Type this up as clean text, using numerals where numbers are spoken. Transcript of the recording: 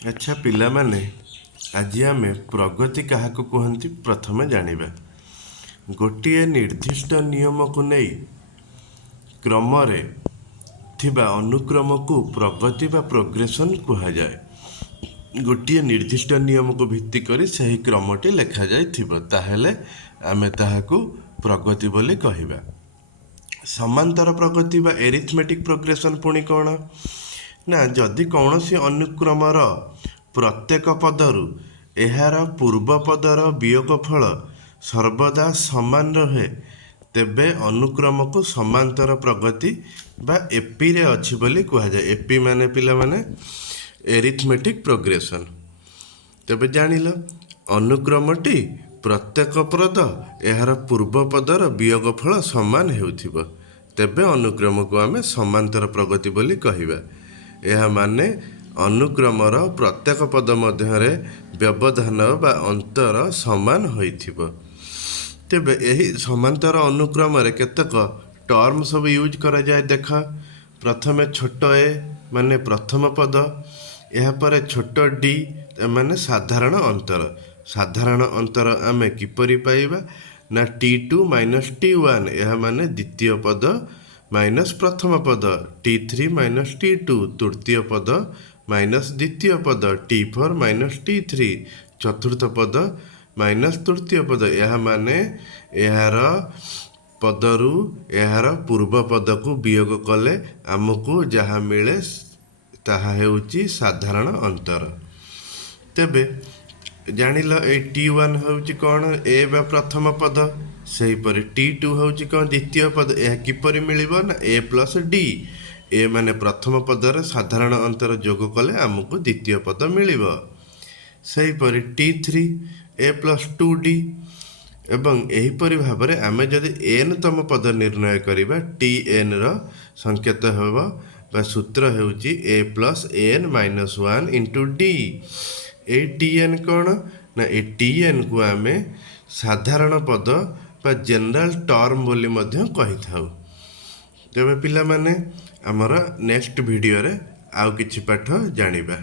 अच्छा पिलामाने आज आम प्रगति क्या कहती प्रथमे जानिबा। गोटिए निर्दिष्ट नियम को नहीं क्रम थिबा अनुक्रम को प्रगति बा प्रोग्रेसन कहा जाए। गोटिए निर्दिष्ट नियम को भित्ति करी सही क्रमटी लेखा जाइथिबो ताहेले आमे ताहाकू प्रगति बोली कहिबा। समांतर प्रगति बा एरिथमेटिक प्रोग्रेसन पुणी कौन ना जदि कौनसी अनुक्रमर प्रत्येक पदरु एहार पूर्व पदर वियोगफल सर्वदा समान रहे तेबे अनुक्रम को समांतर प्रगति बा एपी रे अछि बोली कहा जाए। एपी माने पिला माने एरिथमेटिक प्रोग्रेसन। तेबे जानिल अनुक्रमटी प्रत्येक पद एहार पूर्व पदर वियोगफल समान हेउथिबो तेबे अनुक्रम को आमे समांतर प्रगति बोली कहिबा। यह माने अनुक्रमर प्रत्येक पद मध्यरे व्यवधान बा अंतर समान होइथिबो। तेबे एही समांतर अनुक्रम रे केतक टर्म सब यूज करा जाए। देख प्रथमे छोट ए माने प्रथम पद यह पर छोट डी माने साधारण अंतर। साधारण अंतर आमे किपरि पाइबा ना T2 माइनस T1 यह माने द्वितीय पद माइनस प्रथम पद T3 माइनस T2 तृतीय पद माइनस द्वितीय पद T4 माइनस T3 चतुर्थ पद माइनस तृतीय पद। यह माने यार पदरु यार पूर्व पद को वियोग कले आमको जहा मिले ताहा हेउची साधारण अंतर। तेबे जानिल ए T1 होउची कौन ए बा प्रथम पद सही परि T2 होउची कौन द्वितीय पद। यह किपरि मिलिबो ना ए प्लस डी ए माने प्रथम पदर साधारण अंतर जोग कले आमको द्वितीय पद मिलिबो। सही परि T3 ए प्लस 2D एवं एहीपरि भाबरे आमे जदि n तम पद निर्णय करिबा Tn र संकेत हेबो बा सूत्र हेउची a plus n minus 1 into d। A Tn कौन ना ए Tn को आमे साधारण पद बा जनरल टर्म बोली मध्य कहि थाउ। तेबे पिला माने हमर नेक्स्ट वीडियो रे आउ किछि पाठ जानिबा।